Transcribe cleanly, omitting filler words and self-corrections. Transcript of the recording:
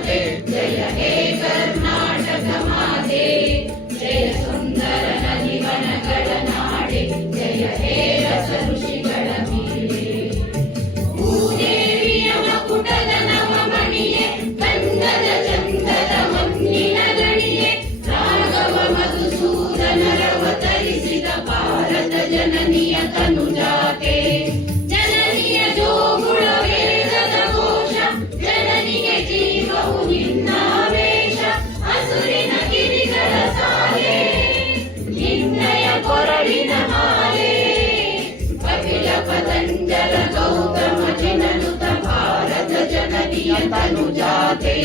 जाते जय हे कर्नाटक माते जय सुंदर नदीवनಗಳ ನಾಡೆ जय हे रस ಋಷಿಗಳ ಮೀರೆ ಭೂದೇವಿಯ ಮಕುಟದ ನವಮಣಿಯೇ ಗಂಧದ ಚಂದದ ಮಣ್ಣಿನ ಗಣಿಯೇ ರಾಘವ ಮಧುಸೂದನರವತರಿಸಿದ ಭಾರತ ಜನನಿಯ ತನುಜಾತೆ ಜನನಿಯ ಜೋಗುಳ ವೇದದ ಘೋಷ ಜನನಿಗೆ ಜೀವವು ನಿನ್ನಾವೇಶ ಹಸುರಿನ ಗಿರಿಗಳ ಸಾಲೆ ನಿನ್ನಯ ಕೊರಳಿನ ಮಾಲೆ ಕಪಿಲ ಪತಂಜಲ ಗೌತಮ ಜನನುತ ಭಾರತ ಜನನಿಯ ತನುಜಾತೆ